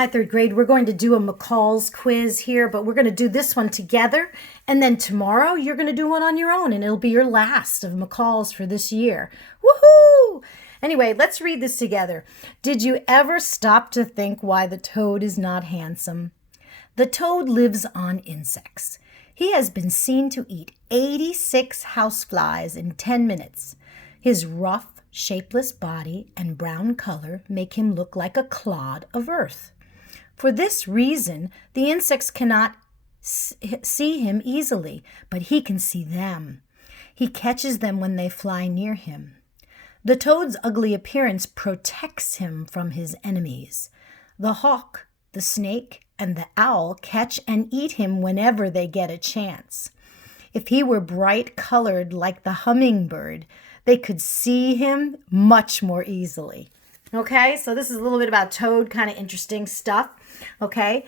Hi, third grade. We're going to do a McCalls quiz here, but we're going to do this one together. And then tomorrow you're going to do one on your own, and it'll be your last of McCalls for this year. Woohoo! Anyway, let's read this together. Did you ever stop to think why the toad is not handsome? The toad lives on insects. He has been seen to eat 86 houseflies in 10 minutes. His rough, shapeless body and brown color make him look like a clod of earth. For this reason, the insects cannot see him easily, but he can see them. He catches them when they fly near him. The toad's ugly appearance protects him from his enemies. The hawk, the snake, and the owl catch and eat him whenever they get a chance. If he were bright colored like the hummingbird, they could see him much more easily. Okay, so this is a little bit about toad, kind of interesting stuff. Okay,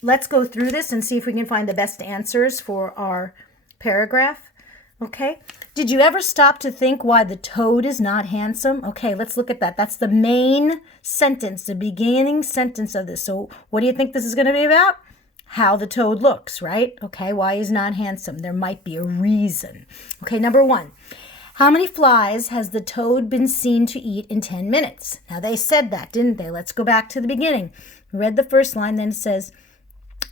let's go through this and see if we can find the best answers for our paragraph. Okay, did you ever stop to think why the toad is not handsome? Okay, let's look at that. That's the main sentence, the beginning sentence of this. So what do you think this is going to be about? How the toad looks, right? Okay, why he's not handsome. There might be a reason. Okay, number one. How many flies has the toad been seen to eat in 10 minutes? Now, they said that, didn't they? Let's go back to the beginning. We read the first line, then it says,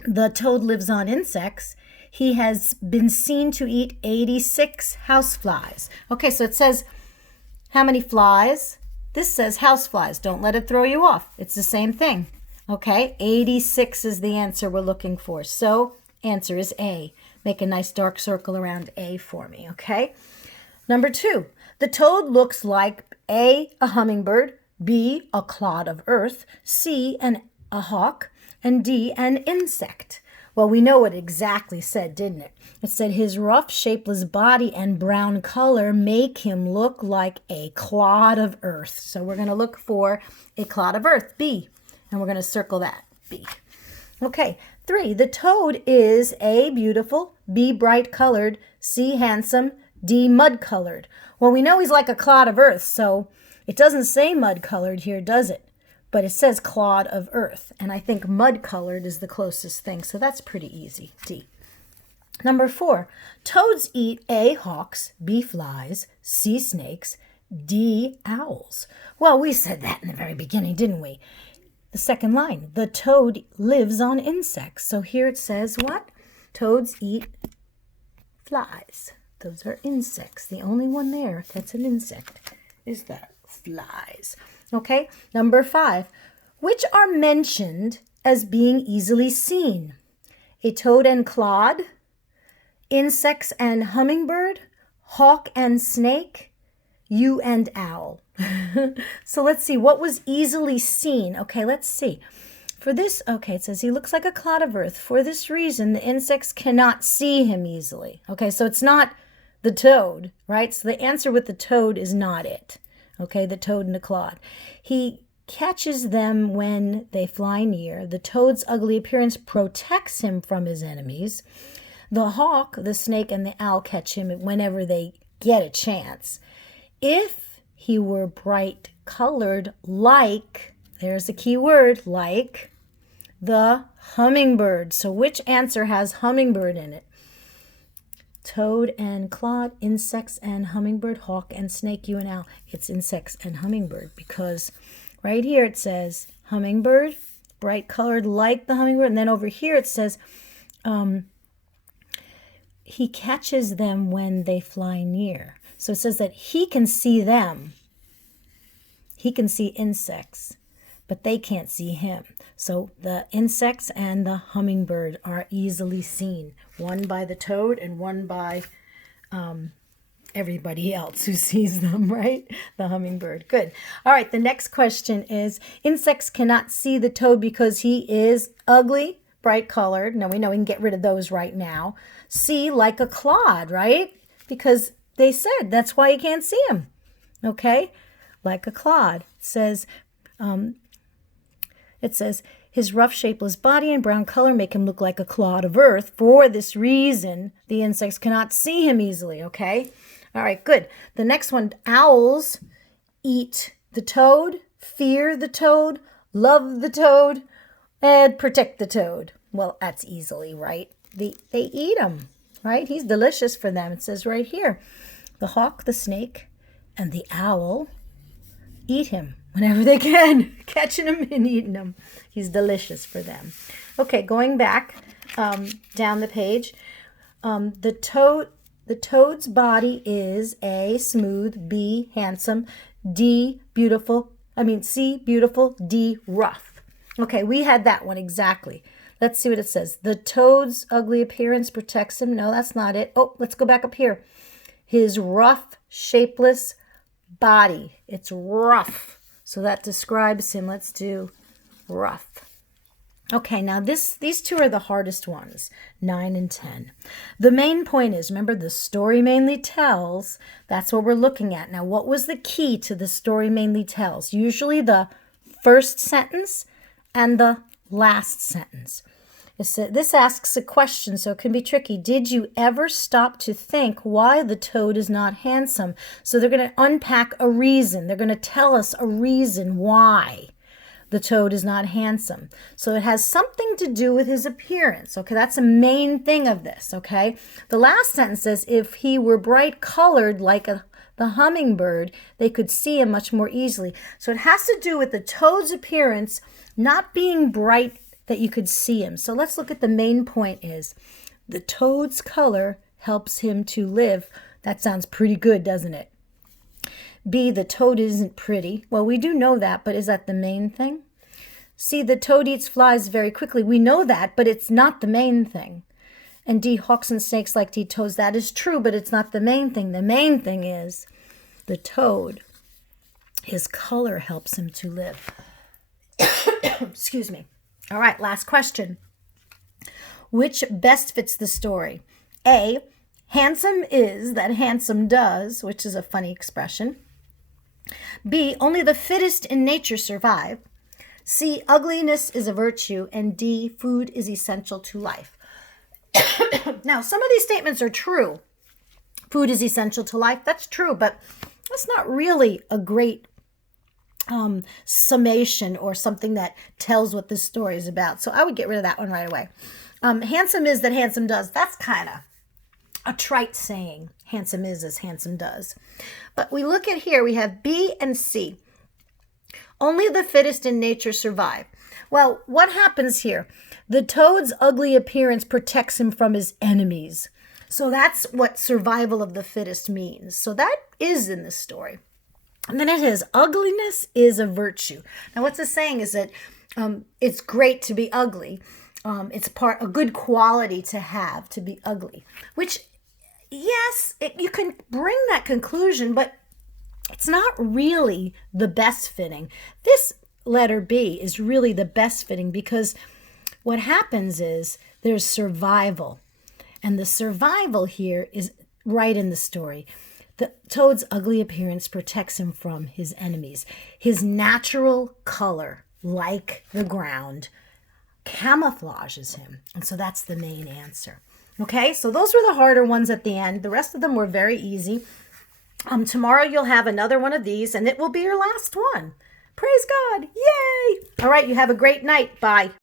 the toad lives on insects. He has been seen to eat 86 houseflies. Okay, so it says, how many flies? This says houseflies. Don't let it throw you off. It's the same thing. Okay, 86 is the answer we're looking for. So, answer is A. Make a nice dark circle around A for me, okay? Number two, the toad looks like A, a hummingbird, B, a clod of earth, C, a hawk, and D, an insect. Well, we know what it exactly said, didn't it? It said his rough, shapeless body and brown color make him look like a clod of earth. So we're going to look for a clod of earth, B, and we're going to circle that, B. Okay, 3, the toad is A, beautiful, B, bright colored, C, handsome, D, mud-colored. Well, we know he's like a clod of earth, so it doesn't say mud-colored here, does it? But it says clod of earth, and I think mud-colored is the closest thing, so that's pretty easy, D. Number 4, toads eat A, hawks, B, flies, C, snakes, D, owls. Well, we said that in the very beginning, didn't we? The second line, the toad lives on insects. So here it says what? Toads eat flies. Those are insects. The only one there that's an insect is the flies. Okay, number 5. Which are mentioned as being easily seen? A toad and clod, insects and hummingbird, hawk and snake, you and owl. So let's see, what was easily seen? Okay, let's see. For this, okay, it says he looks like a clod of earth. For this reason, the insects cannot see him easily. Okay, so it's not the toad, right? So the answer with the toad is not it. Okay, the toad and the clod. He catches them when they fly near. The toad's ugly appearance protects him from his enemies. The hawk, the snake, and the owl catch him whenever they get a chance. If he were bright colored like, there's a key word, like the hummingbird. So which answer has hummingbird in it? Toad and clod, insects and hummingbird, hawk and snake, you and owl. It's insects and hummingbird because right here it says hummingbird, bright colored like the hummingbird. And then over here it says he catches them when they fly near. So it says that he can see them. He can see insects, but they can't see him. So the insects and the hummingbird are easily seen, one by the toad and one by everybody else who sees them, right? The hummingbird. Good. All right, the next question is, insects cannot see the toad because he is ugly, bright colored. Now we know we can get rid of those right now. See, like a clod, right? Because they said that's why you can't see him. Okay? Like a clod. It says, his rough, shapeless body and brown color make him look like a clod of earth. For this reason, the insects cannot see him easily, okay? All right, good. The next one, owls eat the toad, fear the toad, love the toad, and protect the toad. Well, that's easily right. They eat him, right? He's delicious for them. It says right here, the hawk, the snake, and the owl eat him whenever they can, catching him and eating him. He's delicious for them. Okay, going back down the page, the toad's body is A, smooth, B, handsome, C, beautiful, D, rough. Okay, we had that one exactly. Let's see what it says. The toad's ugly appearance protects him. No, that's not it. Oh, let's go back up here. His rough, shapeless body. It's rough. So that describes him. Let's do rough. Okay, now these two are the hardest ones, 9 and 10. The main point is, remember, the story mainly tells. That's what we're looking at. Now, what was the key to the story mainly tells? Usually the first sentence and the last sentence. This asks a question, so it can be tricky. Did you ever stop to think why the toad is not handsome? So they're going to unpack a reason. They're going to tell us a reason why the toad is not handsome. So it has something to do with his appearance. Okay, that's a main thing of this, okay? The last sentence says, if he were bright colored like the hummingbird, they could see him much more easily. So it has to do with the toad's appearance not being bright that you could see him. So let's look at the main point is the toad's color helps him to live. That sounds pretty good, doesn't it? B, the toad isn't pretty. Well, we do know that, but is that the main thing? C, the toad eats flies very quickly. We know that, but it's not the main thing. And D, hawks and snakes like to eat toads. That is true, but it's not the main thing. The main thing is the toad, his color helps him to live. Excuse me. All right, last question. Which best fits the story? A, handsome is that handsome does, which is a funny expression. B, only the fittest in nature survive. C, ugliness is a virtue. And D, food is essential to life. Now, some of these statements are true. Food is essential to life. That's true, but that's not really a great summation or something that tells what this story is about. So I would get rid of that one right away. Handsome is that handsome does. That's kind of a trite saying. Handsome is as handsome does. But we look at here, we have B and C. Only the fittest in nature survive. Well, what happens here? The toad's ugly appearance protects him from his enemies. So that's what survival of the fittest means. So that is in the story. And then it is, ugliness is a virtue. Now, what's it saying is that it's great to be ugly. It's a good quality to have, to be ugly. Which, yes, you can bring that conclusion, but it's not really the best fitting. This letter B is really the best fitting because what happens is there's survival. And the survival here is right in the story. The toad's ugly appearance protects him from his enemies. His natural color, like the ground, camouflages him. And so that's the main answer. Okay, so those were the harder ones at the end. The rest of them were very easy. Tomorrow you'll have another one of these, and it will be your last one. Praise God. Yay! All right, you have a great night. Bye.